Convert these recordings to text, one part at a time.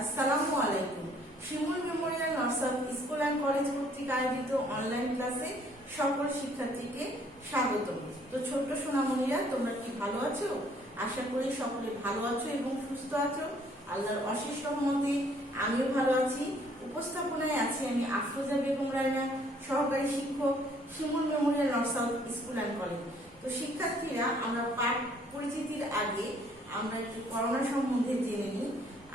আসসালামু আলাইকুম। শিমুল Memorial নর্সাপ school and college কর্তৃক আয়োজিত অনলাইন ক্লাসে সকল শিক্ষার্থীকে স্বাগত। তো ছোট্ট সোনামণিরা, তোমরা কি ভালো আছো? আশা করি সকলে ভালো আছো এবং সুস্থ আছো। আল্লাহর অশেষ রহমতে আমিও ভালো আছি। উপস্থাপনায় আছি আমি আফরোজা বেগম রায়না, সহকারী শিক্ষক, শিমুল মেমোরিয়াল নর্সাপ স্কুল অ্যান্ড কলেজ। তো শিক্ষার্থীরা, আমরা পাঠ পরিচিতির আগে আমরা একটু করোনা সম্বন্ধে জেনে নিই।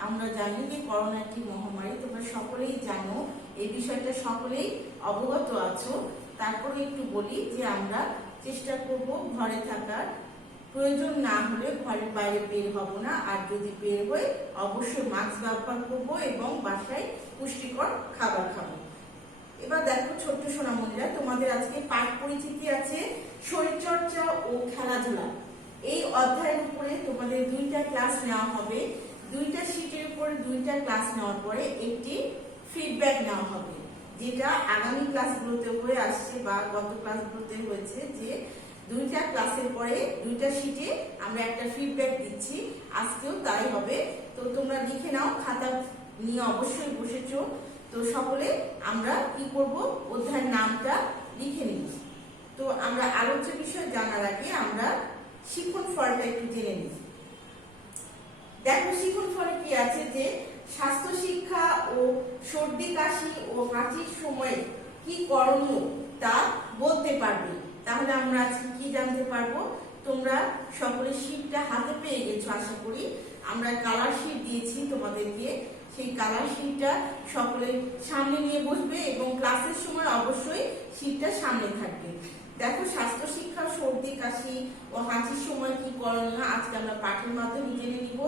আমরা জানি যে করোনা একটি মহামারী, তোমরা সকলেই জানো, এই বিষয়টা সকলেই অবগত আছো। তারপরে একটু বলি যে আমরা চেষ্টা করব ঘরে থাকার, প্রয়োজন না হলে ঘরের বাইরে বের হব না, আর যদি বের হই অবশ্যই মাস্ক ব্যবহার করব এবং বাসায় পুষ্টিকর খাবার খাবো। এবার দেখো ছোট্ট সোনামণিরা, তোমাদের আজকে পাঠ পরিচিতি আছে শরীরচর্চা ও খেলাধুলা। এই অধ্যায়ের উপরে তোমাদের দুইটা ক্লাস নেওয়া হবে। দুইটা শীটের উপর দুইটা ক্লাস নেওয়ার পরে একটি ফিডব্যাক নেওয়া হবে, যেটা আগামী ক্লাসগুলোতে হয়ে আসছে বা গত ক্লাসগুলোতে হয়েছে যে দুইটা ক্লাসের পরে দুইটা শীটে আমরা একটা ফিডব্যাক দিচ্ছি। আজকেও তাই হবে। তো তোমরা লিখে নাও, খাতা নিয়ে অবশ্যই বসেছো। তো সকলে আমরা কি করব, অধ্যায়ের নামটা লিখে নিই। তো আমরা আলোচ্য বিষয় জানার আগে আমরা শিখন ফলটা একটু জেনে নিই। দেখো শিখন ফলে কি আছে যে স্বাস্থ্য শিক্ষা ও সর্দি কাশি ও হাঁচির সময় কি করণীয় তা বলতে পারবে। তাহলে আমরা আজকে কি জানতে পারবো? তোমরা সকলে শীটটা হাতে পেয়ে গেছো আশা করি। আমরা কালার শীট দিয়েছি তোমাদেরকে, সেই কালার শীটটা সকলে সামনে নিয়ে বসবে এবং ক্লাসের সময় অবশ্যই শীটটা সামনে থাকবে। দেখো, স্বাস্থ্য শিক্ষা, সর্দি কাশি ও হাঁচির সময় কি করণীয় আজকে আমরা পাঠের মাধ্যমে জেনে নিব।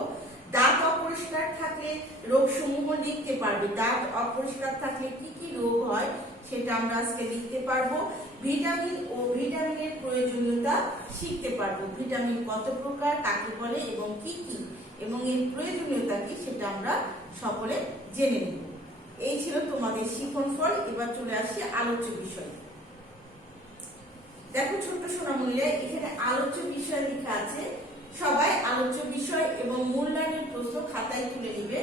দাঁত অপরিষ্কার থাকলে রোগ সমূহ লিখতে পারবে। দাঁত অপরিষ্কার থাকলে কি কি রোগ হয় সেটা আমরা আজকে লিখতে পারবো। ভিটামিন ও ভিটামিনের প্রয়োজনীয়তা শিখতে পারবো। ভিটামিন কত প্রকার, কাকে বলে এবং কি কি, এবং এর প্রয়োজনীয়তা কি সেটা আমরা সকলে জেনে নিব। এই ছিল তোমাদের শিখন ফল। এবার চলে আসি আলোচ্য বিষয়। দেখো ছোট্ট সোনামণিরা, এখানে আলোচ্য বিষয় লেখা আছে। সবাই আলোচ্য বিষয় এবং মূল্যায়নের প্রশ্ন খাতায় তুলে নিবে।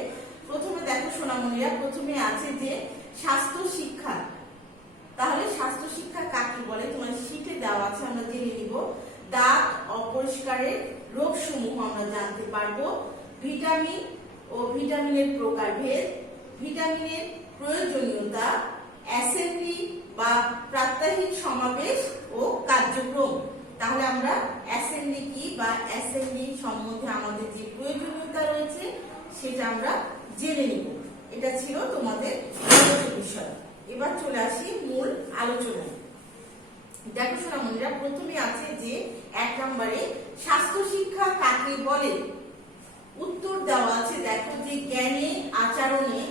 প্রথমে দেখো সোনামণিরা, প্রথমে আছে যে স্বাস্থ্য শিক্ষা। তাহলে স্বাস্থ্য শিক্ষা কাকে বলে তোমার শীটে দেওয়া আছে, আমরা জেনে নিব। দাঁত অপরিষ্কারের রোগ সমূহ আমরা জানতে পারবো। ভিটামিন ও ভিটামিনের প্রকারভেদ, ভিটামিনের প্রয়োজনীয়তা, অ্যাসেম্বলি বা প্রাত্যহিক সমাবেশ ও কার্যক্রম। তাহলে আমরা অ্যাসেম্বলি কি বা অ্যাসেম্বলি সম্বন্ধে আমাদের যে প্রয়োজনীয়তা রয়েছে সেটা আমরা জেনে নিব। এটা ছিল তোমাদের আলোচ্য বিষয়। এবার চলে আসি মূল আলোচনায়। দেখো সোনামণিরা, প্রথমে আছে যে 1 নম্বরে স্বাস্থ্য শিক্ষা কাকে বলে। উত্তর দেওয়া আছে। দেখো যে জ্ঞানে, আচরণে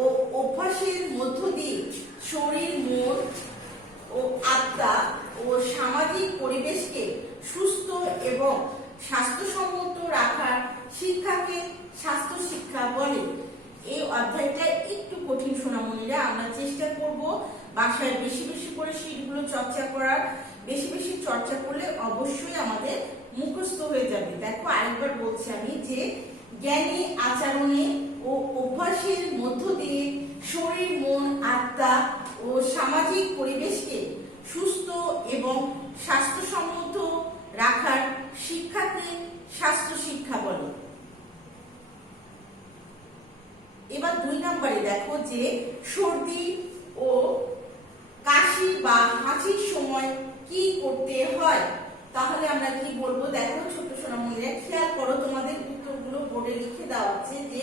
ও অভ্যাসের মধ্য দিয়ে শরীর, মন ও আত্মা ও সামাজিক পরিবেশকে সুস্থ এবং স্বাস্থ্যসম্মত রাখার শিক্ষাকে স্বাস্থ্য শিক্ষা বলে। এই অধ্যায়টা একটু কঠিন সোনামণিরা, আমরা চেষ্টা করব বাসায় বেশি বেশি করে শীটগুলো চর্চা করার। বেশি বেশি চর্চা করলে অবশ্যই আমাদের মুখস্থ হয়ে যাবে। দেখো আরেকবার বলছি আমি যে জ্ঞানী, আচরণে ও অভ্যাসের মধ্য দিয়ে শরীর, মন, আত্মা ও সামাজিক পরিবেশকে সুস্থ এবং স্বাস্থ্যসম্মত রাখার শিক্ষাকে স্বাস্থ্য শিক্ষা বলে। এবার 2 নম্বরে দেখো যে সর্দি ও কাশি বা হাঁচির সময় কি করতে হয়। তাহলে আমরা কি বলবো? দেখো ছোট সোনামণিরা, খেয়াল করো, তোমাদের উত্তরগুলো বোর্ডে লিখে দেওয়া আছে যে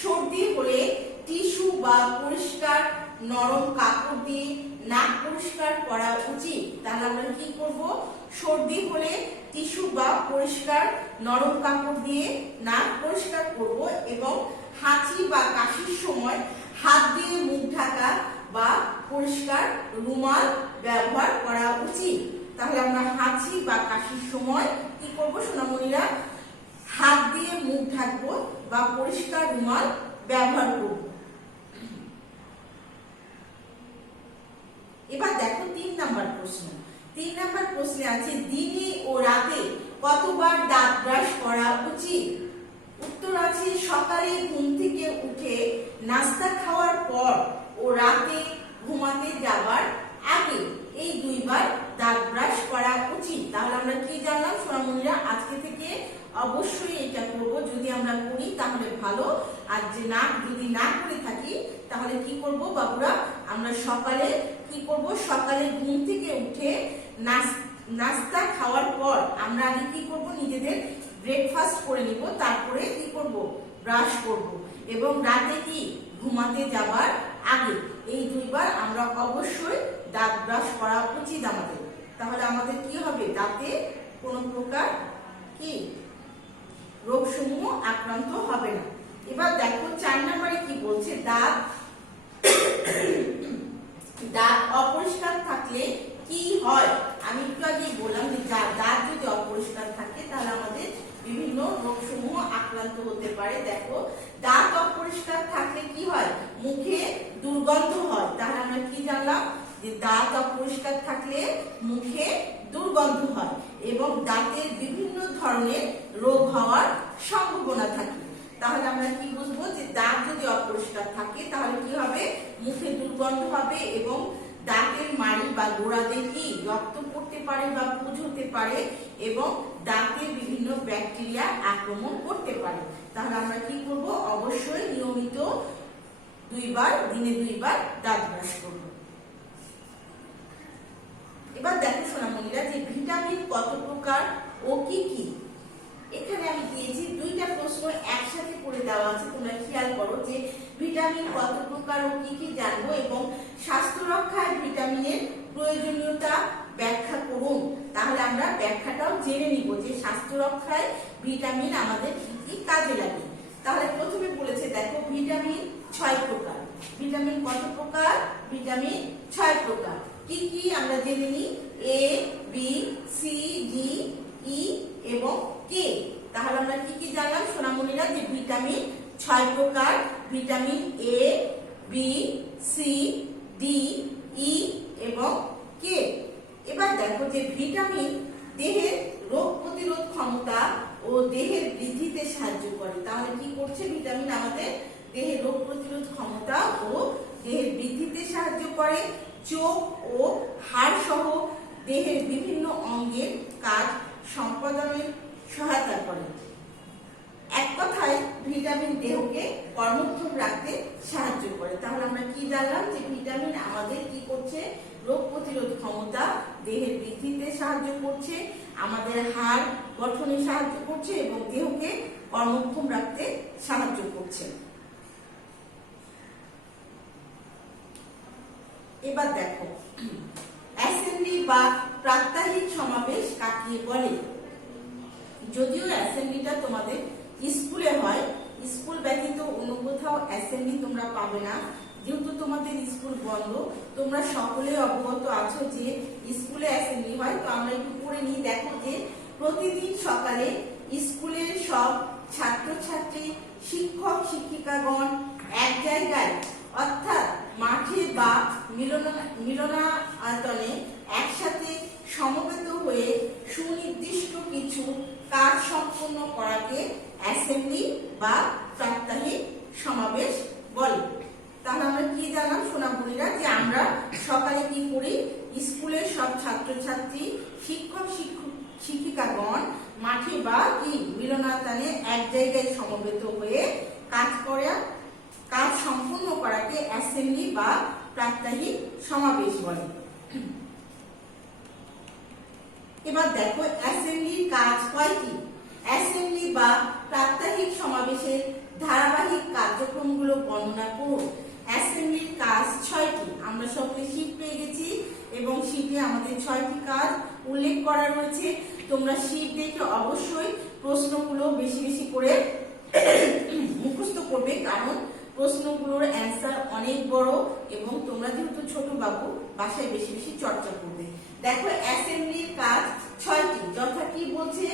সর্দি হলে টিস্যু বা পরিষ্কার নরম কাপড় দিয়ে নাক পরিষ্কার করা উচিত। তাহলে আমরা কি করব? সর্দি হলে টিস্যু বা পরিষ্কার নরম কাপড় দিয়ে নাক পরিষ্কার করব এবং হাঁচি বা কাশির সময় হাত দিয়ে মুখ ঢাকা বা পরিষ্কার রুমাল ব্যবহার করা উচিত। তাহলে আমরা হাঁচি বা কাশির সময় কি করব সোনামণিরা? হাত দিয়ে মুখ ঢাকবো বা পরিষ্কার রুমাল ব্যবহার করব। এবার দেখো 3 নম্বর প্রশ্ন। 3 নম্বর প্রশ্নে আছে দিনে ও রাতে কতবার দাঁত ব্রাশ করা উচিত। উত্তর আছে সকালে ঘুম থেকে উঠে নাস্তা খাওয়ার পর ও রাতে ঘুমাতে যাবার আগে এই 2 বার দাঁত ব্রাশ করা উচিত। তাহলে আমরা কি জানলাম সোনামণিরা, আজকে থেকে অবশ্যই এটা করব। যদি আমরা করি তাহলে ভালো, আর যদি না করে থাকি তাহলে কি করব বাবুরা, আমরা সকালে কি করব, সকালে ঘুম থেকে উঠে নাস্তা খাওয়ার পর আমরা আগে কি করব, নিজেদের ব্রেকফাস্ট করে নিব, তারপরে কি করব, ব্রাশ করব। এবং রাতে কি ঘুমাতে যাবার আগে এই 2 বার আমরা অবশ্যই দাঁত ব্রাশ করা উচিত আমাদের। তাহলে আমাদের কি হবে, দাঁতে কোনো প্রকার কি রোগসমূহ আক্রান্ত হবে না। এবার দেখো 4 নম্বরে কি বলছে, দাঁত অপরিষ্কার থাকলে কি হয়। আমি একটু আগে বললাম যে দাঁত যদি অপরিষ্কার থাকে তাহলে আমাদের বিভিন্ন রোগসমূহ আক্রান্ত হতে পারে। দেখো দাঁত অপরিষ্কার থাকলে কি হয়, মুখে দুর্গন্ধ হয়। তাহলে আমরা কি জানলাম, যে দাঁত অপরিষ্কার থাকলে মুখে দুর্গন্ধ হয় এবং দাঁতের বিভিন্ন ধরনের রোগ হওয়ার সম্ভাবনা থাকে। তাহলে আমরা কি বুঝবো, যে দাঁত যদি অপরিষ্কার থাকে তাহলে কি হবে, মুখে দুর্গন্ধ হবে এবং দাঁতের মাড়ি বা গোড়াতে কি রক্ত পড়তে পারে বা পুঁজ হতে পারে এবং দাঁতে বিভিন্ন ব্যাকটেরিয়া আক্রমণ করতে পারে। তাহলে আমরা কি করব, অবশ্যই নিয়মিত 2 বার, দিনে 2 বার দাঁত ব্রাশ করব। এবার দেখো সোনামণিরা, যে ভিটামিন কত প্রকার ও কি কি। এখানে আমি দিয়েছি 2টা প্রশ্ন একসাথে করে দেওয়া আছে, তোমরা খেয়াল করো যে ভিটামিন কত প্রকার ও কি কি জানবো এবং স্বাস্থ্য রক্ষায় ভিটামিনের প্রয়োজনীয়তা ব্যাখ্যা করুন। তাহলে আমরা ব্যাখ্যাটাও জেনে নিব যে স্বাস্থ্য রক্ষায় ভিটামিন আমাদের কি কি কাজে লাগে। তাহলে প্রথমে বলেছে দেখো ভিটামিন 6 প্রকার। ভিটামিন কত প্রকার, ভিটামিন 6 প্রকার। কি কি আমরা জেনে নিই, A, B, C, D, E এবং K। তাহলে আমরা কি কি জানলাম সোনামণিরা, যে ভিটামিন 6 প্রকার, vitamin A, B, C, D, E এবং K। এবার দেখো যে ভিটামিন দেহের রোগ প্রতিরোধ ক্ষমতা ও দেহের বৃদ্ধিতে সাহায্য করে। তাহলে কি করছে ভিটামিন, আমাদের দেহের রোগ প্রতিরোধ ক্ষমতা ও দেহের বৃদ্ধিতে সাহায্য করে। চোখ ও হাড় সহ দেহের বিভিন্ন অঙ্গের কাজ সম্পাদনের সহায়তা করে। এক কথায় ভিটামিন দেহকে কর্মক্ষম রাখতে সাহায্য করে। তাহলে আমরা কি জানলাম, যে ভিটামিন আমাদের কি করছে, রোগ প্রতিরোধ ক্ষমতা, দেহের বৃদ্ধিতে সাহায্য করছে, আমাদের হাড় গঠনে সাহায্য করছে এবং দেহকে কর্মক্ষম রাখতে সাহায্য করছে। এবার দেখো অ্যাসেম্বলি বা প্রাত্যহিক সমাবেশ কাকে বলে। যদিও অ্যাসেম্বলিটা তোমাদের স্কুলে হয়, স্কুল ব্যতীত অন্য কোথাও অ্যাসেম্বলি তোমরা পাবে না। যেহেতু তোমাদের স্কুল বন্ধ, তোমরা সকলে অবগত আছো যে স্কুলে অ্যাসেম্বলি হয়। তো আমরা একটু পড়ে নিই। দেখো যে প্রতিদিন সকালে স্কুলের সব ছাত্রছাত্রী, শিক্ষক শিক্ষিকাগণ এক জায়গায় অর্থাৎ মাঠে বা মিলনায়তনে একসাথে সমবেত হয়ে সুনির্দিষ্ট কিছু কাজ সম্পন্ন করাকে অ্যাসেম্বলি বা প্রাত্যহিক সমাবেশ বলে। তাহলে আমরা কি জানলাম সোনামণিরা, যে আমরা সকালে কি করি, স্কুলের সব ছাত্রছাত্রী, শিক্ষক শিক্ষিকাগণ মাঠে বা কি মিলনায়তনে এক জায়গায় সমবেত হয়ে কাজ সম্পূর্ণ করাকে অ্যাসেম্বলি বা প্রাত্যহিক সমাবেশ বলে। এবার দেখো অ্যাসেম্বলির কাজ কয়টি। অ্যাসেম্বলি বা প্রাত্যহিক সমাবেশের ধারাবাহিক কার্যক্রমগুলো বর্ণনা করুন। অ্যাসেম্বলির কাজ 6টি। আমরা সকলে শীট পেয়ে গেছি এবং শীটে আমাদের 6টি কাজ উল্লেখ করা রয়েছে। তোমরা শীট দেখে অবশ্যই প্রশ্নগুলো বেশি বেশি করে মুখস্থ করবে, কারণ প্রশ্নগুলোর অ্যান্সার অনেক বড় এবং তোমরা যেহেতু ছোট বাবু, বাসায় বেশি বেশি চর্চা করবে। দেখো অ্যাসেম্বলির কাজ 6টি, যথা কি বলছে,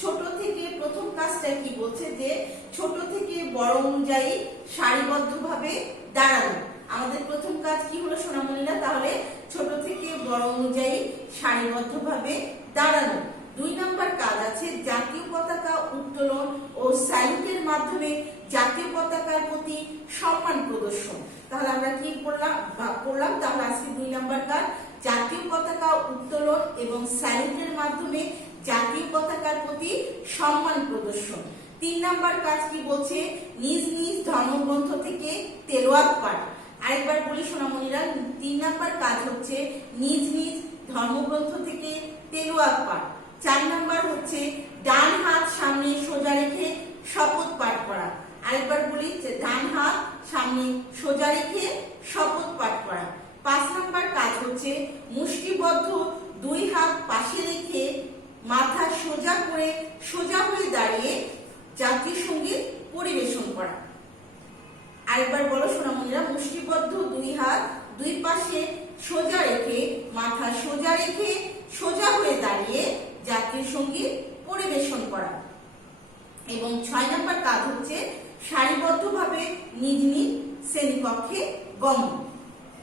ছোট থেকে প্রথম কাজটা কি বলছে, যে ছোট থেকে বড় অনুযায়ী সারিবদ্ধভাবে দাঁড়ানো। আমাদের প্রথম কাজ কি হলো সোনামণিরা, তাহলে ছোট থেকে বড় অনুযায়ী সারিবদ্ধভাবে দাঁড়ানো। 2 নম্বর কাজ আছে জাতীয় পতাকা উত্তোলন ও স্যালুটের মাধ্যমে জাতীয় পতাকার প্রতি সম্মান প্রদর্শন। তাহলে আমরা কি করলাম তাহলে আজকে 2 নাম্বার কাজ জাতীয় পতাকা উত্তোলন এবং স্যালুটের মাধ্যমে জাতীয় পতাকার প্রতি সম্মান প্রদর্শন। 3 নাম্বার কাজ কি বলছে, নিজ নিজ ধর্মগ্রন্থ থেকে তেলাওয়াত পাঠ। আরেকবার বলি সোনামণিরা, 3 নাম্বার কাজ হচ্ছে নিজ নিজ ধর্মগ্রন্থ থেকে তেলাওয়াত পাঠ। 4 নাম্বার হচ্ছে ডান হাত সামনে সোজা রেখে শপথ পাঠ করা। আরেকবার বলি যে ডান হাত সামনে সোজা রেখে শপথ পাঠ করা। 5 নাম্বার কাজ হচ্ছে মুষ্টিবদ্ধ 2 হাত পাশে রেখে মাথা সোজা করে সোজা হয়ে দাঁড়িয়ে জাতীয় সঙ্গীত পরিবেশন করা। আরেকবার বলো সোনামণিরা, মুষ্টিবদ্ধ 2 হাত 2 পাশে সোজা রেখে মাথা সোজা রেখে সোজা হয়ে দাঁড়িয়ে জাতীয় সঙ্গীত পরিবেশন করা। এবং 6 নাম্বার কাজ হচ্ছে সারিবদ্ধভাবে নিজ নিজ শ্রেণীকক্ষে গমন।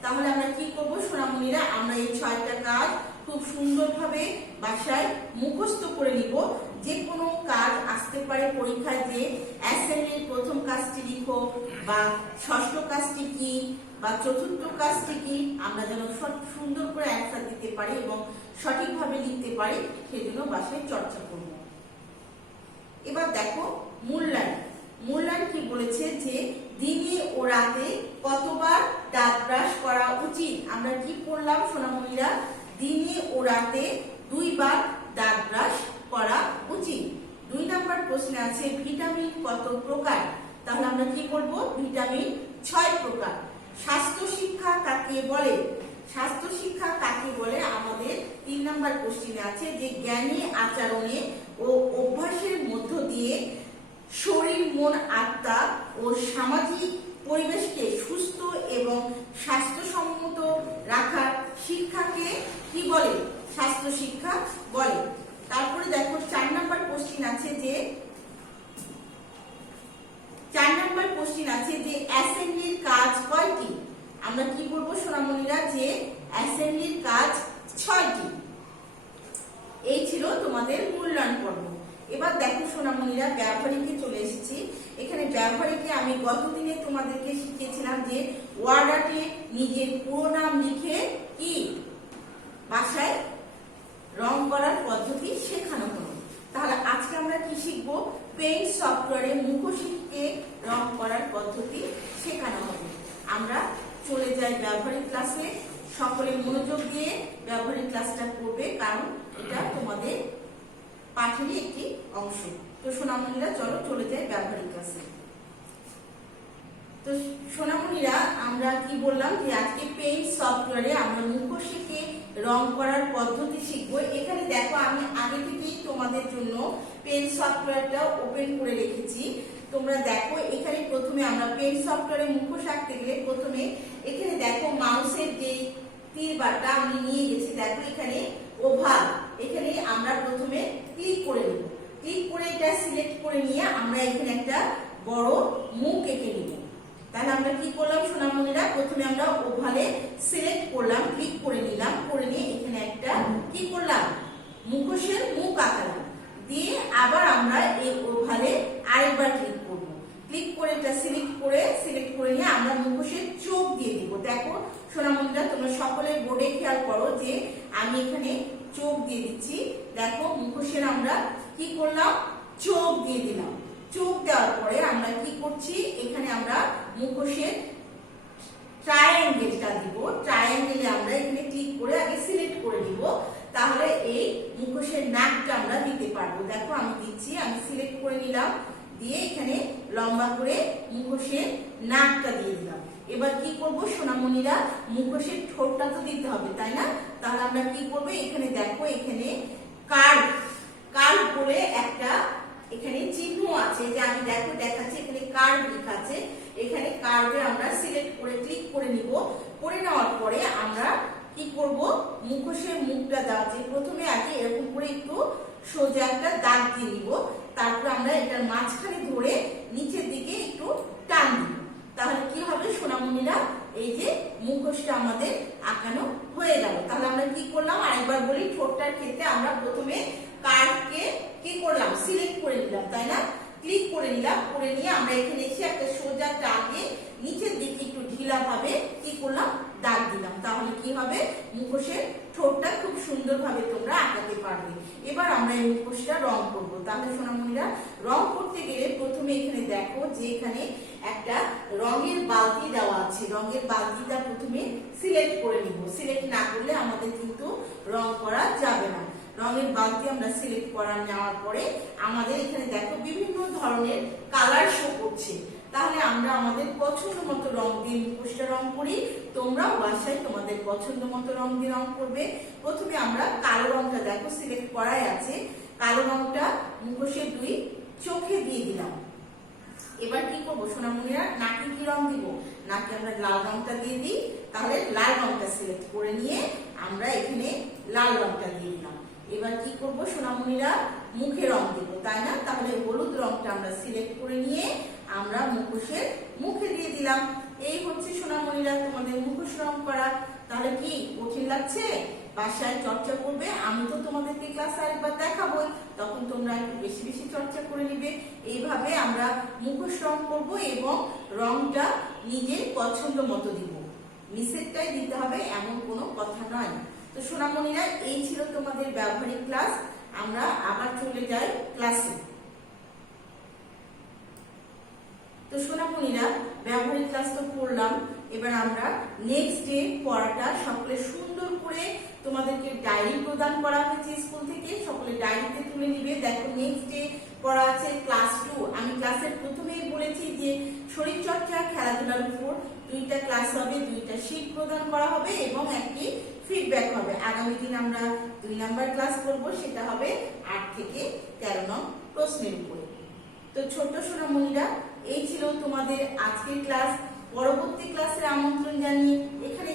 তাহলে আমরা কি করবো সোনামণিরা, আমরা এই 6টা কাজ খুব সুন্দরভাবে বাসায় মুখস্থ করে নিব। যে কোনো কাজ আসতে পারে পরীক্ষায়, যে অ্যাসেম্বলির প্রথম কাজটি লিখো বা ষষ্ঠ কাজটি কি বা চতুর্থ কাজটি কি, আমরা যেন সুন্দর করে অ্যান্সার দিতে পারি এবং সঠিকভাবে লিখতে পারি, সেজন্য বাসায় চর্চা করব। এবার দেখো মূল্যায়ন কি বলেছে, যে দিনে ও রাতে কতবার দাঁত ব্রাশ করা উচিত। আমরা কি পড়লাম সোনামণিরা, দিনে ও রাতে 2 বার দাঁত ব্রাশ করা উচিত। 2 নাম্বার প্রশ্নে আছে ভিটামিন কত প্রকার। তাহলে আমরা কি করব, ভিটামিন 6 প্রকার। স্বাস্থ্য শিক্ষা কাকে বলে। স্বাস্থ্য শিক্ষা কাকে বলে আমাদের 3 নাম্বার কোশ্চেনে আছে, যে জ্ঞানী আচরণে ও অভ্যাসের মধ্য দিয়ে শরীর মন আত্মা ও সামাজিক পরিবেশকে সুস্থ এবং স্বাস্থ্যসম্মত রাখার শিক্ষাকে কি বলে, স্বাস্থ্য শিক্ষা বলে। তারপরে দেখো 4 নাম্বার কোশ্চেন আছে, যে 4 নাম্বার কোশ্চেন আছে যে অ্যাসেম্বলির কাজ কয়টি। আমরা কি বলবো সোনামণিরা, যে অ্যাসেম্বলির কাজ 6টি। এই ছিল তোমাদের মূল্যায়ন পর্ব। এবার দেখো সোনামণিরা, ব্যবহারিকে চলে এসেছি। এখানে ব্যবহারিকে আমি গতদিনে তোমাদেরকে শিখিয়েছিলাম যে ওয়ার্ড আর্টে নিজের পুরো নাম লিখে কি বাসায় রং করার পদ্ধতি শেখানো হলো। তাহলে আজকে আমরা কি শিখবো, পেইন্ট সফটওয়্যারে মুখোশকে রং করার পদ্ধতি শেখানো হবে। আমরা চলে যাই ব্যবহারিক ক্লাসে। সকলে মনোযোগ দিয়ে ব্যবহারিক ক্লাসটা করবে, কারণ এটা তোমাদের পাঠেরই একটি অংশ। তো সোনামণিরা চলো চলে যাই ব্যবহারিক ক্লাসে। তো সোনামণিরা, আমরা কি বললাম, যে আজকে পেইন্ট সফটওয়্যারে আমরা মুখোশকে রং করার পদ্ধতি শিখবো। এখানে দেখো আমি আগে থেকেই তোমাদের জন্য পেইন্ট সফটওয়্যারটা ওপেন করে রেখেছি। তোমরা দেখো এখানে প্রথমে আমরা পেইন্ট সফটওয়্যারে মুখোশ আঁকতে গেলে প্রথমে এখানে দেখো মাউসের যে তীর বারটা আমি নিয়ে গেছি, দেখো এখানে ওভাল, এখানে আমরা প্রথমে ক্লিক করে নেব। ক্লিক করে এটা সিলেক্ট করে নিয়ে আমরা এখানে একটা বড় মুখ এঁকে নিব। তাহলে আমরা কি করলাম সোনামণিরা, প্রথমে আমরা ওভালে সিলেক্ট করলাম, ক্লিক করে নিলাম, করে নিয়ে এখানে একটা কি করলাম, মুখোশের মুখ আঁকালাম। দিয়ে আবার আমরা এই ওভালে আরেকবার ক্লিক করব। ক্লিক করে এটা সিলেক্ট করে নিয়ে আমরা মুখোশের চোখ দিয়ে দিব। দেখো সোনামণিরা, তোমরা সকলে বোর্ডে খেয়াল করো যে আমি এখানে চোখ দিয়ে দিচ্ছি। দেখো মুখোশের আমরা কি করলাম, চোখ দিয়ে দিলাম। চোখ দেওয়ার পরে আমরা কি করছি, এখানে আমরা মুখোশের ট্রায়াঙ্গেলটা দিব। ট্রায়াঙ্গেলে আমরা এখানে ক্লিক করে আগে সিলেক্ট করে দিব, তাহলে এই মুখোশের নাকটা আমরা দিতে পারবো। দেখো আমি দিচ্ছি, আমি সিলেক্ট করে নিলাম, দিয়ে এখানে লম্বা করে মুখোশের নাকটা দিয়ে দিলাম। এবার কি করব সোনামণিরা, মুখোশের ঠোঁটটা তো দিতে হবে, তাই না? তাহলে আমরা কি করব, এখানে দেখো এখানে কার্ভ করে একটা এখানে চিহ্ন আছে, যে আমি দেখো দেখাচ্ছি, এখানে কার্ভ লেখা আছে। এখানে কার্ভে আমরা সিলেক্ট করে ক্লিক করে নিব। করে নেওয়ার পরে আমরা কি করব, মুখোশের মুখটা দেওয়া আছে, প্রথমে আগে এরকম করে একটু সোজা একটা দাগ দিয়ে নিব। তারপর আমরা এটার মাঝখানে ধরে নিচের দিকে একটু টান দিব। তাহলে কি হবে সোনামণিরা, এই যে মুখোশটা আমাদের আঁকানো হয়ে গেল। তাহলে আমরা কি করলাম, আরেকবার বলি, ঠোঁটটার ক্ষেত্রে আমরা প্রথমে কার্ভকে কি করলাম, সিলেক্ট করে নিলাম, তাই না? ক্লিক করে নিলাম, করে নিয়ে আমরা এখানে এসে একটা সোজা একটা আগে নিচের দিকে একটু ঢিলা ভাবে কি করলাম, দাগ দিলাম। তাহলে কি হবে, মুখোশের ঠোঁটটা খুব সুন্দরভাবে তোমরা আঁকাতে পারবে। এবার আমরা এই মুখোশটা রং করবো। তাহলে সোনামণিরা, রং করতে গেলে প্রথমে এখানে দেখো যে এখানে একটা রঙের বালতি দেওয়া আছে। রঙের বালতিটা প্রথমে সিলেক্ট করে নিব। সিলেক্ট না করলে আমাদের কিন্তু রং করা যাবে না। রঙের বালতি আমরা সিলেক্ট করা নেওয়ার পরে আমাদের এখানে দেখো বিভিন্ন ধরনের কালার শো করছে। তাহলে আমরা আমাদের পছন্দ মতো রং দিয়ে মুখোশটা রং করি। তোমরাও বাসায় তোমাদের পছন্দ মতো রং দিয়ে রং করবে। প্রথমে আমরা কালো রংটা দেখো সিলেক্ট করাই আছে। কালো রংটা মুখোশের 2 চোখে দিয়ে দিলাম। এবার কি করবো সোনামণিরা, নাকে কি রং দিব, নাকে আমরা লাল রংটা দিয়ে দিই। তাহলে লাল রংটা সিলেক্ট করে নিয়ে আমরা এখানে লাল রংটা দিয়ে দিলাম। এবার কি করব সোনামণিরা, মুখে রং দিব, তাই না? তাহলে হলুদ রংটা আমরা সিলেক্ট করে নিয়ে আমরা মুখোশের মুখে দিয়ে দিলাম। এই হচ্ছে সোনামণিরা তোমাদের মুখোশ রং করা। তাহলে কি কঠিন লাগছে? বাসায় চর্চা করবে। আমি তো তোমাদেরকে ক্লাসে আরেকবার দেখাবোই, তখন তোমরা একটু বেশি বেশি চর্চা করে নিবে। এইভাবে আমরা মুখোশ রং করব এবং রংটা নিজের পছন্দ মতো দিব। নিষেধটাই দিতে হবে এমন কোনো কথা নয়। তো সোনামণিরা, এই ছিল তোমাদের ব্যবহারিক ক্লাস। আমরা আবার চলে যাই ক্লাসে। তো সোনামণিরা, ব্যবহারিক ক্লাস তো করলাম। এবার আমরা নেক্সট ডে পড়াটা সকলে সুন্দর করে, তোমাদেরকে ডায়েরি প্রদান করা হয়েছে স্কুল থেকে, সকলে ডায়েরিতে তুলে নিবে। দেখো নেক্সট ডে পড়া আছে ক্লাস 2। আমি ক্লাসের প্রথমেই বলেছি যে শরীরচর্চা খেলাধুলার উপর 2টা ক্লাস হবে, 2টা শীট প্রদান করা হবে এবং একটি ফিডব্যাক হবে। আগামী দিন আমরা 2 নাম্বার ক্লাস করব, সেটা হবে 8 থেকে 13 নং প্রশ্নের উপরে। তো ছোট্ট সোনামণিরা, এই ছিল তোমাদের আজকের ক্লাস। পরবর্তী ক্লাসের আমন্ত্রণ জানিয়ে এখানে